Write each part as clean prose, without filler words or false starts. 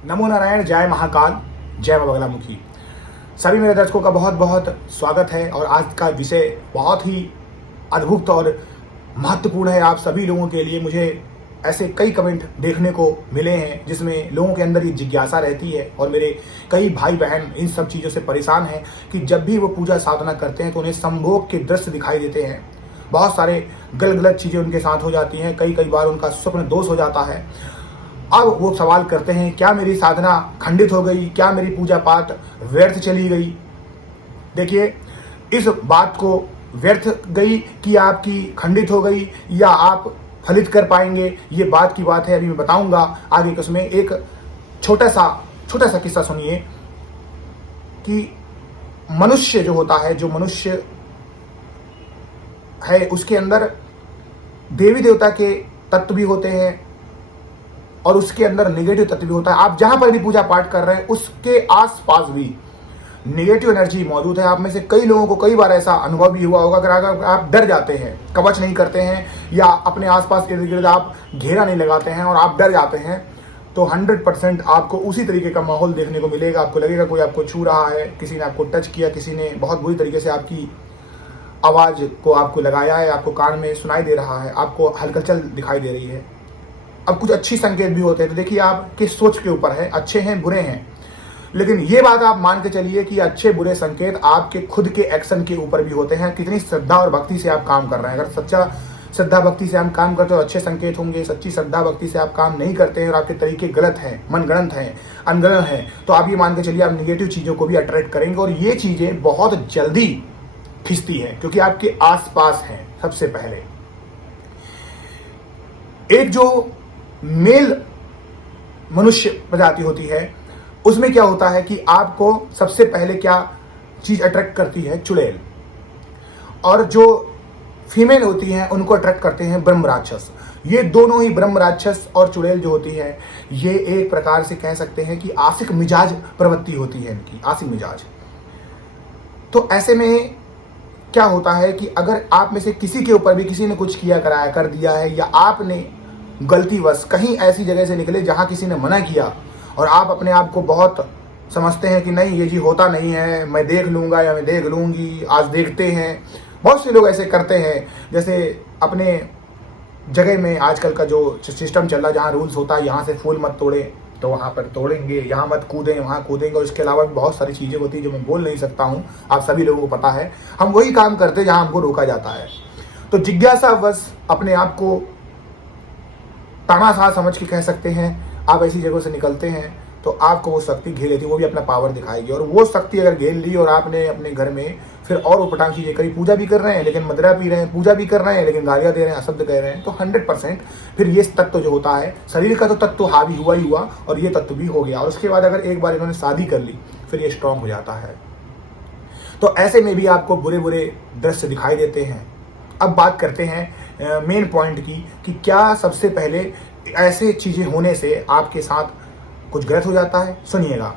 नमो नारायण, जय महाकाल, जय बाबा बगलामुखी। सभी मेरे दर्शकों का बहुत बहुत स्वागत है। और आज का विषय बहुत ही अद्भुत और महत्वपूर्ण है आप सभी लोगों के लिए। मुझे ऐसे कई कमेंट देखने को मिले हैं जिसमें लोगों के अंदर ये जिज्ञासा रहती है, और मेरे कई भाई बहन इन सब चीज़ों से परेशान हैं कि जब भी वो पूजा साधना करते हैं तो उन्हें संभोग के दृश्य दिखाई देते हैं। बहुत सारे गलत चीज़ें उनके साथ हो जाती हैं, कई बार उनका स्वप्न दोष हो जाता है। अब वो सवाल करते हैं, क्या मेरी साधना खंडित हो गई, क्या मेरी पूजा पाठ व्यर्थ चली गई। देखिए, इस बात को व्यर्थ गई कि आपकी खंडित हो गई या आप फलित कर पाएंगे, ये बात की बात है। अभी मैं बताऊंगा आगे कि उसमें एक छोटा सा किस्सा सुनिए कि मनुष्य जो होता है, जो मनुष्य है, उसके अंदर देवी देवता के तत्व भी होते हैं और उसके अंदर नेगेटिव तत्व भी होता है। आप जहां पर भी पूजा पाठ कर रहे हैं उसके आसपास भी नेगेटिव एनर्जी मौजूद है। आप में से कई लोगों को कई बार ऐसा अनुभव भी हुआ होगा। अगर आप डर जाते हैं, कवच नहीं करते हैं या अपने आसपास इर्द गिर्द आप घेरा नहीं लगाते हैं और आप डर जाते हैं, तो 100% आपको उसी तरीके का माहौल देखने को मिलेगा। आपको लगेगा कोई आपको छू रहा है, किसी ने आपको टच किया, किसी ने बहुत बुरी तरीके से आपकी आवाज़ को आपको लगाया है, आपको कान में सुनाई दे रहा है, आपको हलचल दिखाई दे रही है। अब कुछ अच्छी संकेत भी होते हैं, तो देखिए आपके सोच के ऊपर है, अच्छे हैं बुरे हैं। लेकिन ये बात आप मान के चलिए कि अच्छे बुरे संकेत आपके खुद के एक्शन के ऊपर भी होते हैं, कितनी श्रद्धा और भक्ति से आप काम कर रहे हैं। अगर सच्चा श्रद्धा भक्ति से हम काम करते हो तो अच्छे संकेत होंगे। सच्ची श्रद्धा भक्ति से आप काम नहीं करते हैं और आपके तरीके गलत हैं, मनगढ़ंत हैं, अनगढ़ हैं, तो आप ये मान के चलिए आप निगेटिव चीज़ों को भी अट्रैक्ट करेंगे। और ये चीज़ें बहुत जल्दी खिंचती हैं क्योंकि आपके आसपास हैं। सबसे पहले एक जो मेल मनुष्य प्रजाति होती है, उसमें क्या होता है कि आपको सबसे पहले क्या चीज अट्रैक्ट करती है, चुड़ैल। और जो फीमेल होती हैं उनको अट्रैक्ट करते हैं ब्रह्म राक्षस। ये दोनों ही ब्रह्म राक्षस और चुड़ैल जो होती है, ये एक प्रकार से कह सकते हैं कि आशिक मिजाज प्रवृत्ति होती है इनकी, आशिक मिजाज। तो ऐसे में क्या होता है कि अगर आप में से किसी के ऊपर भी किसी ने कुछ किया कराया कर दिया है, या आपने गलतीवश कहीं ऐसी जगह से निकले जहां किसी ने मना किया और आप अपने आप को बहुत समझते हैं कि नहीं ये जी होता नहीं है, मैं देख लूँगा या मैं देख लूँगी, आज देखते हैं। बहुत से लोग ऐसे करते हैं, जैसे अपने जगह में आजकल का जो सिस्टम चल रहा है, जहाँ रूल्स होता है यहाँ से फूल मत तोड़े तो वहाँ पर तोड़ेंगे, यहाँ मत कूदें वहाँ कूदेंगे। और इसके अलावा भी बहुत सारी चीज़ें होती हैं जो मैं बोल नहीं सकता हूँ, आप सभी लोगों को पता है। हम वही काम करते हैं जहाँ हमको रोका जाता है। तो जिज्ञासावश अपने आप को तानाशाह समझ के कह सकते हैं, आप ऐसी जगहों से निकलते हैं तो आपको वो शक्ति घेर लेती है, वो भी अपना पावर दिखाएगी। और वो शक्ति अगर घेर ली और आपने अपने घर में फिर और उपटांग चीज़ें करी, पूजा भी कर रहे हैं लेकिन मदिरा पी रहे हैं, पूजा भी कर रहे हैं लेकिन गालियाँ दे रहे हैं, अशब्द कह रहे हैं, तो 100% फिर ये तत्व जो होता है, शरीर का तो तत्व हावी हुआ ही हुआ और ये तत्व भी हो गया। और उसके बाद अगर एक बार इन्होंने शादी कर ली फिर ये स्ट्रांग हो जाता है। तो ऐसे में भी आपको बुरे बुरे दृश्य दिखाई देते हैं। अब बात करते हैं मेन पॉइंट की कि क्या सबसे पहले ऐसे चीज़ें होने से आपके साथ कुछ गलत हो जाता है। सुनिएगा,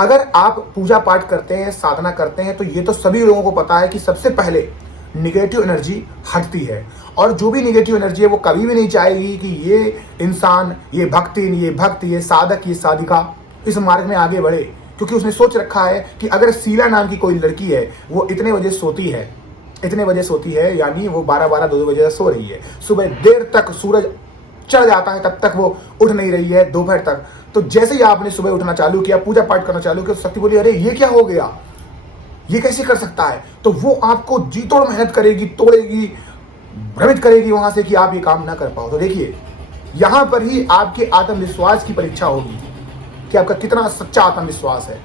अगर आप पूजा पाठ करते हैं, साधना करते हैं, तो ये तो सभी लोगों को पता है कि सबसे पहले निगेटिव एनर्जी हटती है। और जो भी निगेटिव एनर्जी है वो कभी भी नहीं चाहेगी कि ये इंसान, ये भक्त, ये साधक, ये साधिका इस मार्ग में आगे बढ़े, क्योंकि उसने सोच रखा है कि अगर शीला नाम की कोई लड़की है, वो इतने बजे सोती है, यानी वो 12-12, 2-2 बजे सो रही है, सुबह देर तक सूरज चढ़ जाता है तब तक वो उठ नहीं रही है, दोपहर तक। तो जैसे ही आपने सुबह उठना चालू किया, पूजा पाठ करना चालू किया, तो शक्ति बोली अरे ये क्या हो गया, ये कैसे कर सकता है। तो वो आपको जी तोड़ मेहनत करेगी, तोड़ेगी, भ्रमित करेगी वहां से कि आप ये काम ना कर पाओ। तो देखिए, यहां पर ही आपके आत्मविश्वास की परीक्षा होगी कि आपका कितना सच्चा आत्मविश्वास है।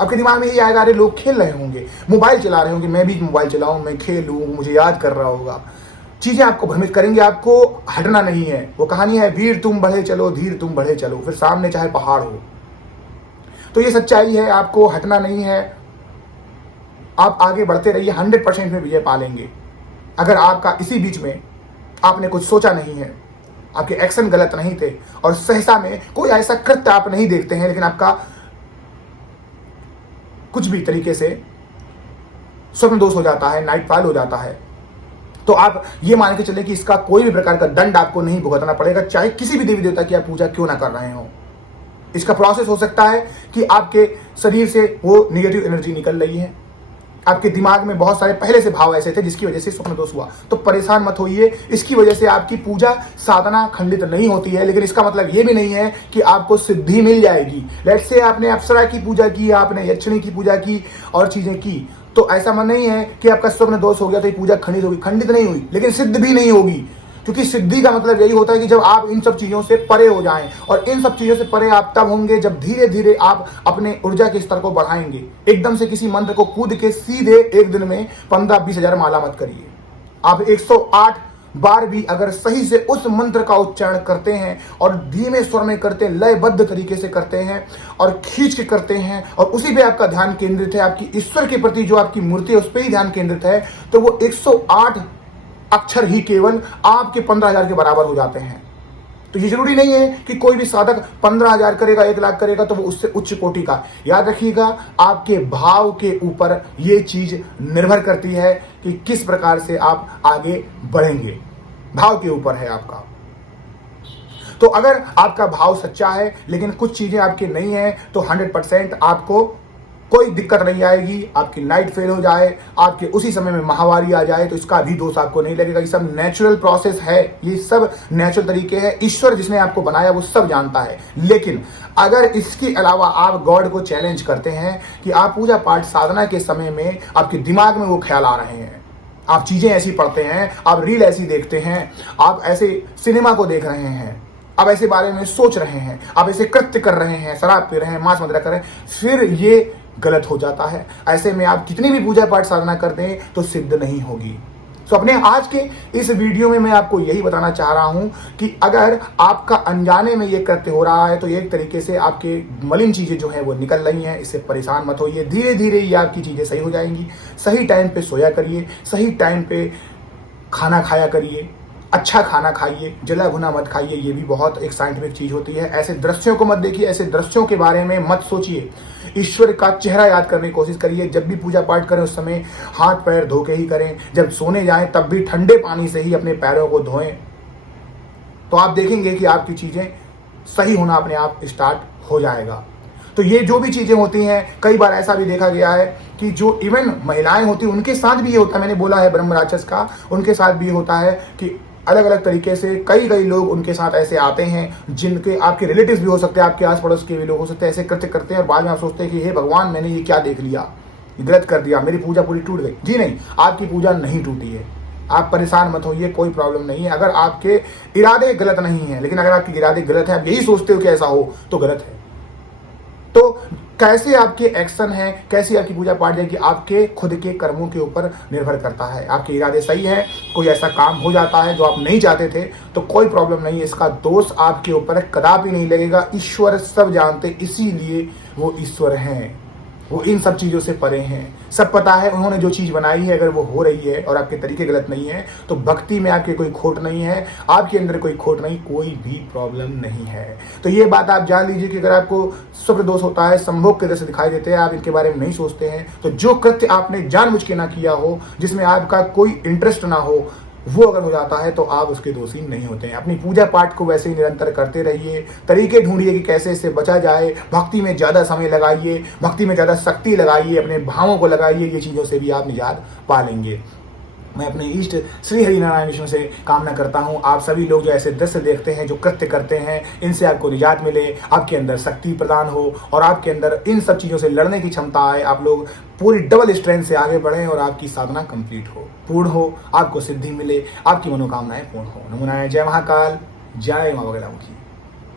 आपके दिमाग में ये आएगा अरे लोग खेल रहे होंगे, मोबाइल चला रहे होंगे, मैं भी मोबाइल चलाऊं, मैं खेलूं, मुझे याद कर रहा होगा। चीजें आपको भ्रमित करेंगे, आपको हटना नहीं है। वो कहानी है, वीर तुम बढ़े चलो, धीर तुम बढ़े चलो, फिर सामने चाहे पहाड़ हो। तो ये सच्चाई है, आपको हटना नहीं है, आप आगे बढ़ते रहिए, 100% में विजय पा लेंगे। अगर आपका इसी बीच में आपने कुछ सोचा नहीं है, आपके एक्शन गलत नहीं थे और सहसा में कोई ऐसा कृत्य आप नहीं देखते हैं, लेकिन आपका कुछ भी तरीके से स्वप्न दोष हो जाता है, नाइट फॉल हो जाता है, तो आप ये मान के चलें कि इसका कोई भी प्रकार का दंड आपको नहीं भुगतना पड़ेगा, चाहे किसी भी देवी देवता की आप पूजा क्यों ना कर रहे हो। इसका प्रोसेस हो सकता है कि आपके शरीर से वो निगेटिव एनर्जी निकल रही है, आपके दिमाग में बहुत सारे पहले से भाव ऐसे थे जिसकी वजह से स्वप्न दोष हुआ। तो परेशान मत होइए, इसकी वजह से आपकी पूजा साधना खंडित नहीं होती है, लेकिन इसका मतलब ये भी नहीं है कि आपको सिद्धि मिल जाएगी। लेट्स से आपने अप्सरा की पूजा की, आपने यक्षिणी की पूजा की और चीजें की, तो ऐसा मन नहीं है कि आपका स्वप्न दोष हो गया तो ये पूजा खंडित होगी। खंडित नहीं हुई, लेकिन सिद्ध भी नहीं होगी, क्योंकि सिद्धि का मतलब यही होता है कि जब आप इन सब चीजों से परे हो जाएं, और इन सब चीजों से परे आप तब होंगे जब धीरे धीरे आप अपने ऊर्जा के स्तर को बढ़ाएंगे। एकदम से किसी मंत्र को कूद के सीधे एक दिन में 15-20 हजार माला मत करिए। आप 108 बार भी अगर सही से उस मंत्र का उच्चारण करते हैं और धीमे स्वर में करते हैं, लयबद्ध तरीके से करते हैं और खींच के करते हैं, और उसी पे आपका ध्यान केंद्रित है, आपकी ईश्वर के प्रति जो आपकी मूर्ति है उस पर ही ध्यान केंद्रित है, तो वो 108 अक्षर ही केवल आपके 15,000 के बराबर हो जाते हैं। तो ये जरूरी नहीं है कि कोई भी साधक 15,000 करेगा, 1 लाख करेगा तो वो उससे उच्च कोटि का। याद रखिएगा, आपके भाव के ऊपर ये चीज निर्भर करती है कि किस प्रकार से आप आगे बढ़ेंगे। भाव के ऊपर है आपका। तो अगर आपका भाव सच्चा है लेकिन कुछ चीजें आपकी नहीं है, तो 100% आपको कोई दिक्कत नहीं आएगी। आपकी नाइट फेल हो जाए, आपके उसी समय में महावारी आ जाए, तो इसका भी दोष आपको नहीं लगेगा। ये सब नेचुरल प्रोसेस है, ये सब नेचुरल तरीके हैं। ईश्वर जिसने आपको बनाया वो सब जानता है। लेकिन अगर इसके अलावा आप गॉड को चैलेंज करते हैं कि आप पूजा पाठ साधना के समय में आपके दिमाग में वो ख्याल आ रहे हैं, आप चीजें ऐसी पढ़ते हैं, आप रील ऐसी देखते हैं, आप ऐसे सिनेमा को देख रहे हैं, आप ऐसे बारे में सोच रहे हैं, आप ऐसे कृत्य कर रहे हैं, शराब पी रहे हैं, मांस मदिरा कर रहे हैं, फिर ये गलत हो जाता है। ऐसे में आप कितनी भी पूजा पाठ साधना करते हैं तो सिद्ध नहीं होगी। तो अपने आज के इस वीडियो में मैं आपको यही बताना चाह रहा हूं कि अगर आपका अनजाने में ये कृत्य हो रहा है तो एक तरीके से आपके मलिन चीजें जो है वो निकल रही हैं। इससे परेशान मत होइए, धीरे धीरे ये आपकी चीजें सही हो जाएंगी। सही टाइम पे सोया करिए, सही टाइम पे खाना खाया करिए, अच्छा खाना खाइए, जला भुना मत खाइए, ये भी बहुत एक साइंटिफिक चीज होती है। ऐसे दृश्यों को मत देखिए, ऐसे दृश्यों के बारे में मत सोचिए। ईश्वर का चेहरा याद करने की कोशिश करिए। जब भी पूजा पाठ करें उस समय हाथ पैर धो के ही करें। जब सोने जाएं तब भी ठंडे पानी से ही अपने पैरों को धोएं। तो आप देखेंगे कि आपकी चीजें सही होना अपने आप स्टार्ट हो जाएगा। तो ये जो भी चीजें होती हैं, कई बार ऐसा भी देखा गया है कि जो इवन महिलाएं होती हैं उनके साथ भी ये होता है। मैंने बोला है ब्रह्म राक्षस का, उनके साथ भी होता है कि अलग अलग तरीके से कई लोग उनके साथ ऐसे आते हैं, जिनके आपके रिलेटिव्स भी हो सकते हैं, आपके आस पड़ोस के भी लोग हो सकते हैं, ऐसे कृत्य करते हैं और बाद में आप सोचते हैं कि हे भगवान, मैंने ये क्या देख लिया, गलत कर दिया, मेरी पूजा पूरी टूट गई। जी नहीं, आपकी पूजा नहीं टूटी है। आप परेशान मत होइए, कोई प्रॉब्लम नहीं है। अगर आपके इरादे गलत नहीं है, लेकिन अगर आपके इरादे गलत है, आप यही सोचते हो कि ऐसा हो, तो गलत है। तो कैसे आपके एक्शन है, कैसी आपकी पूजा पाठ जाएगी, आपके खुद के कर्मों के ऊपर निर्भर करता है। आपके इरादे सही है, कोई ऐसा काम हो जाता है जो आप नहीं चाहते थे, तो कोई प्रॉब्लम नहीं है। इसका दोष आपके ऊपर कदापि नहीं लगेगा। ईश्वर सब जानते, इसीलिए वो ईश्वर हैं। वो इन सब चीज़ों से परे हैं, सब पता है उन्होंने जो चीज़ बनाई है। अगर वो हो रही है और आपके तरीके गलत नहीं है, तो भक्ति में आपके कोई खोट नहीं है, आपके अंदर कोई खोट नहीं, कोई भी प्रॉब्लम नहीं है। तो ये बात आप जान लीजिए कि अगर आपको शुक्र दोष होता है, संभोग के दृश्य दिखाई देते हैं, आप इनके बारे में नहीं सोचते हैं, तो जो कृत्य आपने जानबूझ के ना किया हो, जिसमें आपका कोई इंटरेस्ट ना हो, वो अगर हो जाता है तो आप उसके दोषी नहीं होते हैं। अपनी पूजा पाठ को वैसे ही निरंतर करते रहिए, तरीके ढूंढिए कि कैसे इससे बचा जाए। भक्ति में ज़्यादा समय लगाइए, भक्ति में ज़्यादा शक्ति लगाइए, अपने भावों को लगाइए। ये चीज़ों से भी आप निजात पा लेंगे। मैं अपने इष्ट श्री हरिनारायण विष्णु से कामना करता हूँ आप सभी लोग जो ऐसे दृश्य देखते हैं, जो कृत्य करते हैं, इनसे आपको निजात मिले, आपके अंदर शक्ति प्रदान हो और आपके अंदर इन सब चीज़ों से लड़ने की क्षमता आए। आप लोग पूरी डबल स्ट्रेंथ से आगे बढ़ें और आपकी साधना कंप्लीट हो, पूर्ण हो, आपको सिद्धि मिले, आपकी मनोकामनाएं पूर्ण हो। नमो नारायण। जय महाकाल, जय माँ बगलामुखी।